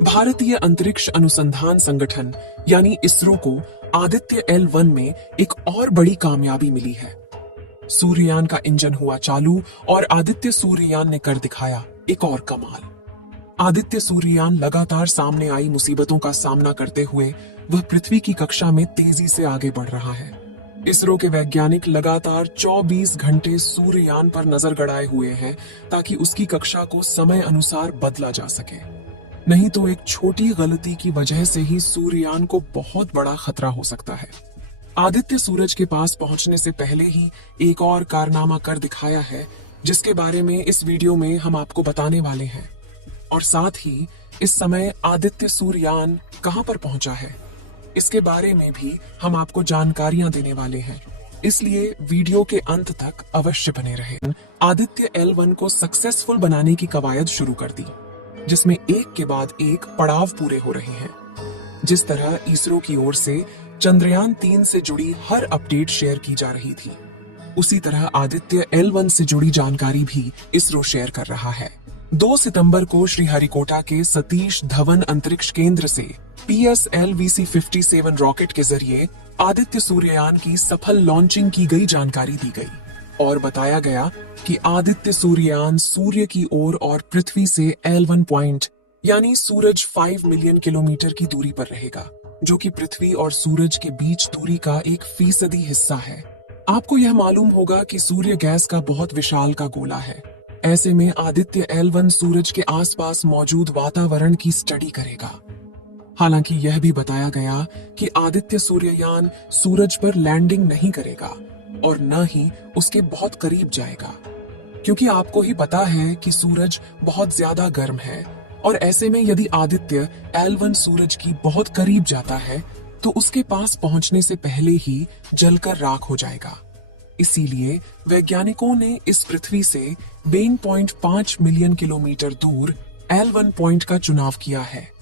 भारतीय अंतरिक्ष अनुसंधान संगठन यानी इसरो को आदित्य L1 में एक और बड़ी कामयाबी मिली है। सूर्ययान का इंजन हुआ चालू और आदित्य सूर्ययान ने कर दिखाया एक और कमाल। आदित्य सूर्ययान लगातार सामने आई मुसीबतों का सामना करते हुए वह पृथ्वी की कक्षा में तेजी से आगे बढ़ रहा है। इसरो के वैज्ञानिक लगातार 24 घंटे सूर्ययान पर नजर गड़ाए हुए हैं ताकि उसकी कक्षा को समय अनुसार बदला जा सके। नहीं तो एक छोटी गलती की वजह से ही सूर्ययान को बहुत बड़ा खतरा हो सकता है। आदित्य सूरज के पास पहुंचने से पहले ही एक और कारनामा कर दिखाया है, जिसके बारे में इस वीडियो में हम आपको बताने वाले हैं। और साथ ही इस समय आदित्य सूर्ययान कहां पर पहुंचा है, इसके बारे में भी हम आपको जानकारियां देने वाले हैं, इसलिए वीडियो के अंत तक अवश्य बने रहें। आदित्य L1 को सक्सेसफुल बनाने की कवायद शुरू कर दी, जिसमें एक के बाद एक पड़ाव पूरे हो रहे हैं। जिस तरह इसरो की ओर से चंद्रयान 3 से जुड़ी हर अपडेट शेयर की जा रही थी, उसी तरह आदित्य L1 से जुड़ी जानकारी भी इसरो शेयर कर रहा है। 2 सितंबर को श्रीहरिकोटा के सतीश धवन अंतरिक्ष केंद्र से PSLV-C57 रॉकेट के जरिए आदित्य सूर्ययान की सफल लॉन्चिंग की गई जानकारी दी गई और बताया गया कि आदित्य सूर्ययान सूर्य की ओर और पृथ्वी से L1 पॉइंट यानी सूरज 5 मिलियन किलोमीटर की दूरी पर रहेगा, जो कि पृथ्वी और सूरज के बीच दूरी का 1% हिस्सा है। आपको यह मालूम होगा कि सूर्य गैस का बहुत विशाल का गोला है। ऐसे में आदित्य L1 सूरज के आसपास मौजूद वातावरण की स्टडी करेगा। हालांकि यह भी बताया गया कि आदित्य सूर्ययान सूरज पर लैंडिंग नहीं करेगा और न ही उसके बहुत करीब जाएगा, क्योंकि आपको ही पता है कि सूरज बहुत ज्यादा गर्म है और ऐसे में यदि आदित्य L1 सूरज की बहुत करीब जाता है तो उसके पास पहुंचने से पहले ही जलकर राख हो जाएगा। इसीलिए वैज्ञानिकों ने इस पृथ्वी से 2.5 मिलियन किलोमीटर दूर L1 पॉइंट का चुनाव किया है,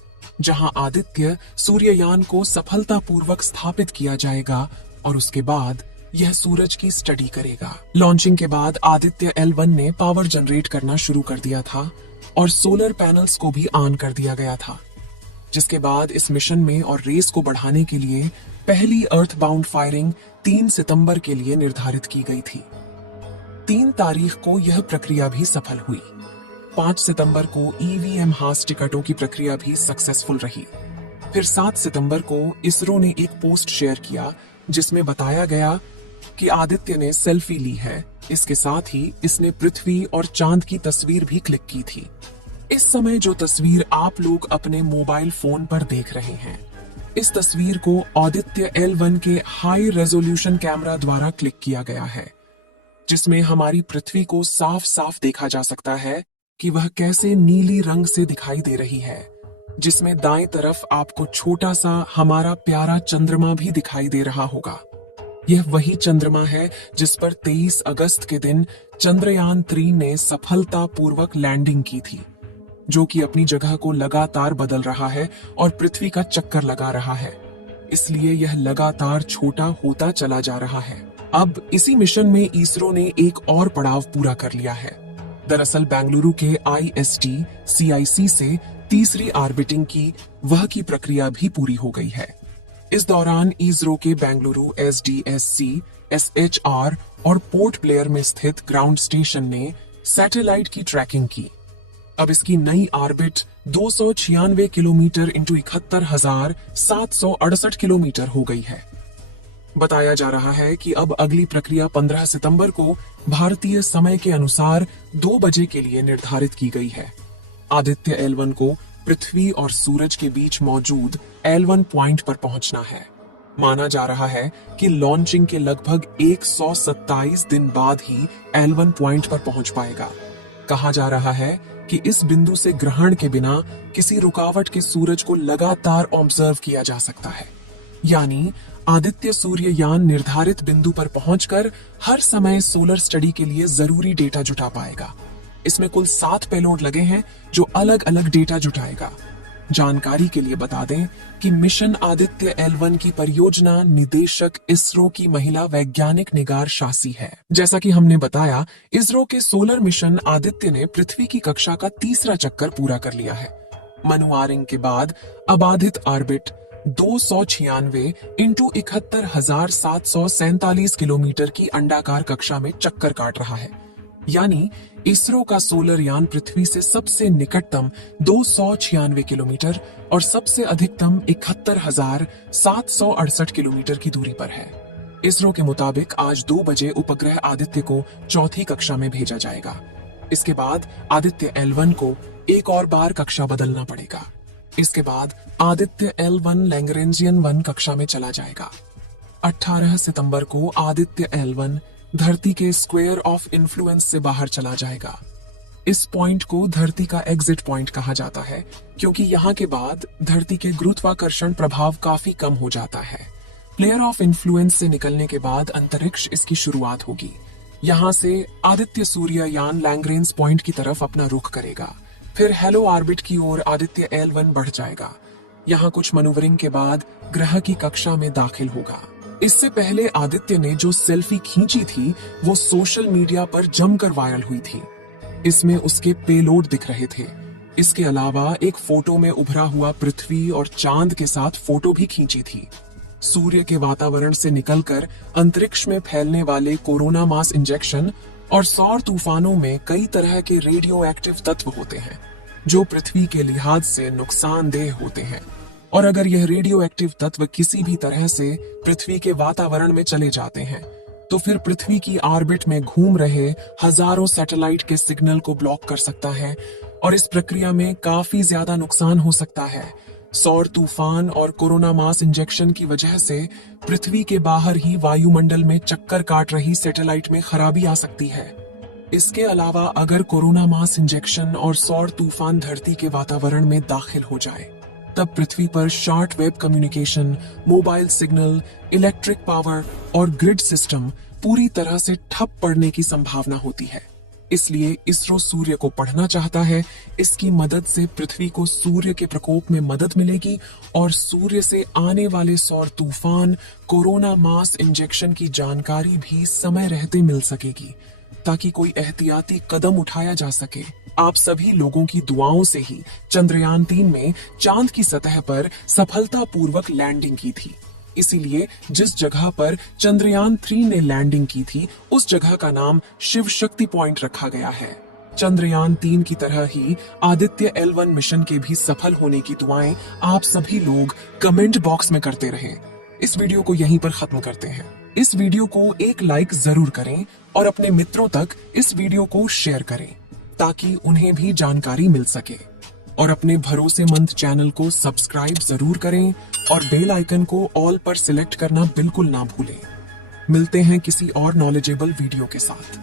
जहां आदित्य सूर्ययान को सफलतापूर्वक स्थापित किया जाएगा और उसके बाद यह सूरज की स्टडी करेगा। लॉन्चिंग के बाद आदित्य L1 ने पावर जनरेट करना शुरू कर दिया था और सोलर पैनल्स को भी ऑन कर दिया गया था, जिसके बाद इस मिशन में और रेस को बढ़ाने के लिए पहली अर्थबाउंड फायरिंग 3 सितंबर के लिए निर्धारित की गई थी। 3 तारीख को यह प्रक्रिया भी सफल हुई। 5 सितंबर को EVM हाउस टिकटों की प्रक्रिया भी सक्सेसफुल रही। फिर 7 सितंबर को इसरो ने एक पोस्ट शेयर किया जिसमें बताया गया कि आदित्य ने सेल्फी ली है। इसके साथ ही इसने पृथ्वी और चांद की तस्वीर भी क्लिक की थी। इस समय जो तस्वीर आप लोग अपने मोबाइल फोन पर देख रहे हैं, इस तस्वीर को आदित्य L1 के हाई रेजोल्यूशन कैमरा द्वारा क्लिक किया गया है, जिसमें हमारी पृथ्वी को साफ साफ देखा जा सकता है कि वह कैसे नीली रंग से दिखाई दे रही है, जिसमें दाएं तरफ आपको छोटा सा हमारा प्यारा चंद्रमा भी दिखाई दे रहा होगा। यह वही चंद्रमा है जिस पर 23 अगस्त के दिन चंद्रयान 3 ने सफलतापूर्वक लैंडिंग की थी, जो कि अपनी जगह को लगातार बदल रहा है और पृथ्वी का चक्कर लगा रहा है। इसलिए यह लगातार छोटा होता चला जा रहा है। अब इसी मिशन में इसरो ने एक और पड़ाव पूरा कर लिया है। दरअसल बेंगलुरु के IST CIC से तीसरी ऑर्बिटिंग की वह की प्रक्रिया भी पूरी हो गई है। इस दौरान इसरो के बेंगलुरु SDSC SHR और पोर्ट ब्लेयर में स्थित ग्राउंड स्टेशन ने सैटेलाइट की ट्रैकिंग की। अब इसकी नई ऑर्बिट 296 किलोमीटर इंटू 71,768 किलोमीटर हो गई है। बताया जा रहा है कि अब अगली प्रक्रिया 15 सितंबर को भारतीय समय के अनुसार 2 बजे के लिए निर्धारित की गई है। आदित्य L1 को पृथ्वी और सूरज के बीच मौजूद L1 पॉइंट पर पहुंचना है। माना जा रहा है कि लॉन्चिंग के लगभग 127 दिन बाद ही L1 पॉइंट पर पहुंच पाएगा। कहा जा रहा है कि इस बिंदु से ग्रहण के बिना किसी रुकावट के सूरज को लगातार ऑब्जर्व किया जा सकता है। यानी आदित्य सूर्ययान निर्धारित बिंदु पर पहुंचकर हर समय सोलर स्टडी के लिए जरूरी डेटा जुटा पाएगा। इसमें कुल 7 पेलोड लगे हैं जो अलग अलग डेटा जुटाएगा। जानकारी के लिए बता दें कि मिशन आदित्य L1 की परियोजना निदेशक इसरो की महिला वैज्ञानिक निगार शासी है। जैसा कि हमने बताया, इसरो के सोलर मिशन आदित्य ने पृथ्वी की कक्षा का तीसरा चक्कर पूरा कर लिया है मनुआरिंग के बाद अबाधित ऑर्बिट 296 इंटू 71,747 किलोमीटर की अंडाकार कक्षा में चक्कर काट रहा है। यानी इसरो का सोलर यान पृथ्वी से सबसे निकटतम 296 किलोमीटर और सबसे अधिकतम 71,768 किलोमीटर की दूरी पर है। इसरो के मुताबिक आज 2 बजे उपग्रह आदित्य को चौथी कक्षा में भेजा जाएगा। इसके बाद आदित्य L1 को एक और बार कक्षा बदलना पड़ेगा। इसके बाद आदित्य L1 लैग्रेंजियन 1 कक्षा में चला जाएगा। 18 सितंबर को आदित्य L1 धरती के स्क्वायर ऑफ इन्फ्लुएंस से बाहर चला जाएगा। इस पॉइंट को धरती का एग्जिट पॉइंट कहा जाता है, क्योंकि यहाँ के बाद धरती के गुरुत्वाकर्षण प्रभाव काफी कम हो जाता है। प्लेयर ऑफ इन्फ्लुएंस से निकलने के बाद अंतरिक्ष इसकी शुरुआत होगी। यहाँ से आदित्य सूर्य यान लैग्रेंज पॉइंट की तरफ अपना रुख करेगा। फिर हेलो ऑर्बिट की ओर आदित्य L1 बढ़ जाएगा। यहाँ कुछ मनूवरिंग के बाद ग्रह की कक्षा में दाखिल होगा। इससे पहले आदित्य ने जो सेल्फी खींची थी वो सोशल मीडिया पर जमकर वायरल हुई थी। इसमें उसके पेलोड दिख रहे थे। इसके अलावा एक फोटो में उभरा हुआ पृथ्वी और चांद के साथ फोटो भी खींची थी। सूर्य के वातावरण से निकलकर अंतरिक्ष में फैलने वाले कोरोना मास इंजेक्शन और सौर तूफानों में कई तरह के रेडियो एक्टिव तत्व होते हैं जो पृथ्वी के लिहाज से नुकसानदेह होते हैं। और अगर यह रेडियो एक्टिव तत्व किसी भी तरह से पृथ्वी के वातावरण में चले जाते हैं तो फिर पृथ्वी की ऑर्बिट में घूम रहे हजारों सैटेलाइट के सिग्नल को ब्लॉक कर सकता है और इस प्रक्रिया में काफी ज्यादा नुकसान हो सकता है। सौर तूफान और कोरोना मास इंजेक्शन की वजह से पृथ्वी के बाहर ही वायुमंडल में चक्कर काट रही सैटेलाइट में खराबी आ सकती है। इसके अलावा अगर कोरोना मास इंजेक्शन और सौर तूफान धरती के वातावरण में दाखिल हो जाए तब पृथ्वी पर short wave communication, mobile signal, electric power और ग्रिड सिस्टम पूरी तरह से ठप पड़ने की संभावना होती है। इसलिए इसरो सूर्य को पढ़ना चाहता है। इसकी मदद से पृथ्वी को सूर्य के प्रकोप में मदद मिलेगी और सूर्य से आने वाले सौर तूफान, कोरोना मास इंजेक्शन की जानकारी भी समय रहते मिल सकेगी ताकि कोई एहतियाती कदम उठाया जा सके। आप सभी लोगों की दुआओं से ही चंद्रयान 3 में चांद की सतह पर सफलतापूर्वक लैंडिंग की थी। इसीलिए जिस जगह पर चंद्रयान 3 ने लैंडिंग की थी उस जगह का नाम शिव शक्ति पॉइंट रखा गया है। चंद्रयान 3 की तरह ही आदित्य L1 मिशन के भी सफल होने की दुआएं आप सभी लोग कमेंट बॉक्स में करते रहें। इस वीडियो को यहीं पर खत्म करते हैं। इस वीडियो को एक लाइक जरूर करें और अपने मित्रों तक इस वीडियो को शेयर करें ताकि उन्हें भी जानकारी मिल सके। और अपने भरोसेमंद चैनल को सब्सक्राइब जरूर करें और बेल आइकन को ऑल पर सिलेक्ट करना बिल्कुल ना भूलें। मिलते हैं किसी और नॉलेजेबल वीडियो के साथ।